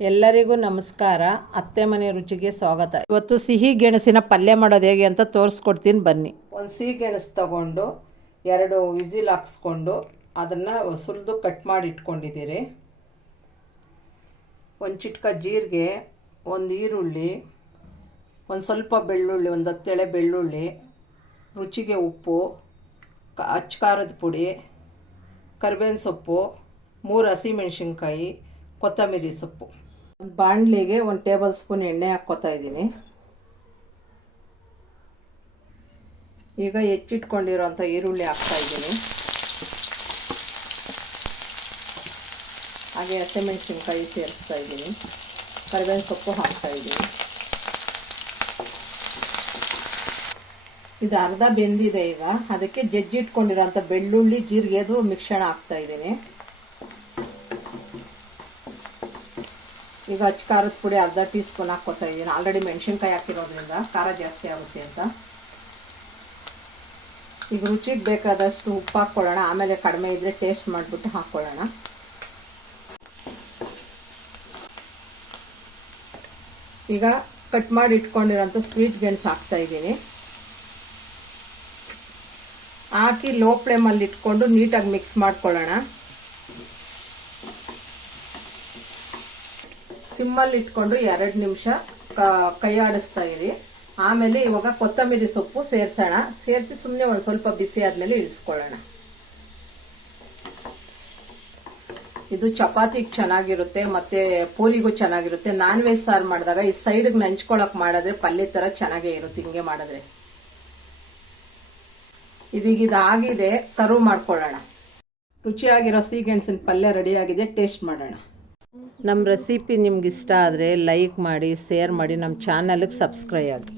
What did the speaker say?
ಎಲ್ಲರಿಗೂ ನಮಸ್ಕಾರ. ಅತ್ತೆ ಮನೆ ರುಚಿಗೆ ಸ್ವಾಗತ. ಇವತ್ತು ಸಿಹಿ ಗೆಣಸಿನ ಪಲ್ಯ ಮಾಡೋದು ಹೇಗೆ ಅಂತ ತೋರಿಸ್ಕೊಡ್ತೀನಿ ಬನ್ನಿ. ಒಂದು ಸಿಹಿ ಗೆಣಸು ತಗೊಂಡು 2 ವಿಸಿಲ್ ಹಾಕ್ಸ್ಕೊಂಡು ಅದನ್ನು ಸುಲಿದು ಕಟ್ ಮಾಡಿ ಇಟ್ಕೊಂಡಿದ್ದೀರಿ. ಒಂದು ಚಿಟ್ಕ ಜೀರಿಗೆ, ಒಂದು ಈರುಳ್ಳಿ, ಒಂದು ಸ್ವಲ್ಪ ಬೆಳ್ಳುಳ್ಳಿ, ಒಂದು 10 ಎಳೆ ಬೆಳ್ಳುಳ್ಳಿ, ರುಚಿಗೆ ಉಪ್ಪು, ಅಚ್ಚ ಖಾರದ ಪುಡಿ, ಕರಿಬೇವಿನ ಸೊಪ್ಪು, 3 ಹಸಿಮೆಣಸಿನ್ಕಾಯಿ, ಕೊತ್ತಂಬರಿ ಸೊಪ್ಪು. ಒಂದು ಬಾಣಲಿಗೆ 1 ಟೇಬಲ್ ಸ್ಪೂನ್ ಎಣ್ಣೆ ಹಾಕ್ಕೋತಾ ಇದ್ದೀನಿ. ಈಗ ಹೆಚ್ಚಿಟ್ಕೊಂಡಿರೋಂಥ ಈರುಳ್ಳಿ ಹಾಕ್ತಾ ಇದ್ದೀನಿ. ಹಾಗೆ ಹಸಿಮೆಣಸಿನ್ಕಾಯಿ ಸೇರಿಸ್ತಾ ಇದ್ದೀನಿ. ಕರಿಬೇವಿನ ಸೊಪ್ಪು ಹಾಕ್ತಾ ಇದ್ದೀನಿ. ಇದು ಅರ್ಧ ಬೆಂದಿದೆ. ಈಗ ಅದಕ್ಕೆ ಜಜ್ಜಿಟ್ಕೊಂಡಿರೋಂಥ ಬೆಳ್ಳುಳ್ಳಿ, ಜೀರಿಗೆದು ಮಿಶ್ರಣ ಹಾಕ್ತಾ ಇದ್ದೀನಿ. ಈಗ ಅಚ್ಚ ಖಾರದ ಪುಡಿ ಅರ್ಧ ಟೀ ಸ್ಪೂನ್ ಹಾಕ್ಕೋತಾ ಇದ್ದೀನಿ. ಆಲ್ರೆಡಿ ಮೆಣಸಿನ್ಕಾಯಿ ಹಾಕಿರೋದ್ರಿಂದ ಖಾರ ಜಾಸ್ತಿ ಆಗುತ್ತೆ ಅಂತ. ಈಗ ರುಚಿಗೆ ಬೇಕಾದಷ್ಟು ಉಪ್ಪು ಹಾಕ್ಕೊಳ್ಳೋಣ. ಆಮೇಲೆ ಕಡಿಮೆ ಇದ್ದರೆ ಟೇಸ್ಟ್ ಮಾಡಿಬಿಟ್ಟು ಹಾಕ್ಕೊಳ್ಳೋಣ. ಈಗ ಕಟ್ ಮಾಡಿ ಇಟ್ಕೊಂಡಿರೋಂಥ ಸ್ವೀಟ್ ಗೆಣಸು ಹಾಕ್ತಾ ಇದ್ದೀನಿ. ಹಾಕಿ ಲೋ ಫ್ಲೇಮಲ್ಲಿ ಇಟ್ಕೊಂಡು ನೀಟಾಗಿ ಮಿಕ್ಸ್ ಮಾಡ್ಕೊಳ್ಳೋಣ. ಸಿಮ್ಮಲ್ಲಿ ಇಟ್ಕೊಂಡು 2 ನಿಮಿಷ ಕೈ ಆಡಿಸ್ತಾ ಇರಿ. ಆಮೇಲೆ ಇವಾಗ ಕೊತ್ತಂಬರಿ ಸೊಪ್ಪು ಸೇರಿಸೋಣ. ಸೇರಿಸಿ ಸುಮ್ಮನೆ ಒಂದು ಸ್ವಲ್ಪ ಬಿಸಿ ಆದಮೇಲೆ ಇಳಿಸ್ಕೊಳ್ಳೋಣ. ಇದು ಚಪಾತಿಗೆ ಚೆನ್ನಾಗಿರುತ್ತೆ, ಮತ್ತೆ ಪೂರಿಗೂ ಚೆನ್ನಾಗಿರುತ್ತೆ. ನಾನ್ ವೆಜ್ ಸಾರು ಮಾಡಿದಾಗ ಈ ಸೈಡ್ಗೆ ನಂಚ್ಕೊಳಕ್ ಮಾಡಿದ್ರೆ ಪಲ್ಯ ಥರ ಚೆನ್ನಾಗೇ ಇರುತ್ತೆ. ಹಿಂಗೆ ಮಾಡಿದ್ರೆ ಇದೀಗ ಇದಾಗಿದೆ, ಸರ್ವ್ ಮಾಡ್ಕೊಳ್ಳೋಣ. ರುಚಿಯಾಗಿರೋ ಸಿಹಿಗೆಣಸಿನ ಪಲ್ಯ ರೆಡಿಯಾಗಿದೆ. ಟೇಸ್ಟ್ ಮಾಡೋಣ. ನಮ್ಮ ರೆಸಿಪಿ ನಿಮ್ಗೆ ಇಷ್ಟ ಆದರೆ ಲೈಕ್ ಮಾಡಿ, ಶೇರ್ ಮಾಡಿ, ನಮ್ಮ ಚಾನಲ್ಗೆ ಸಬ್ಸ್ಕ್ರೈಬ್ ಆಗಿ.